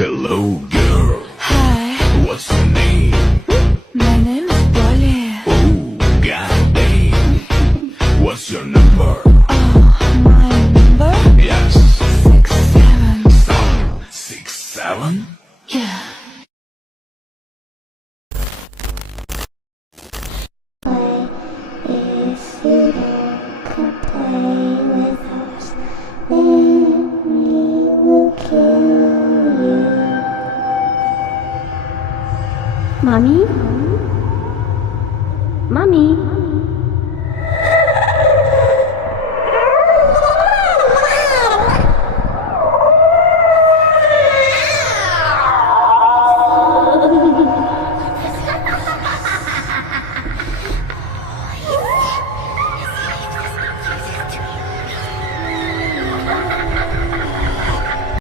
Hello, girl. Hi, What's your name? my name is Polly. Oh, goddamn. What's your number? My number? Yes. 67. 6'7"? Yeah. If you can play with us, then we will kill you. Mommy? Mommy?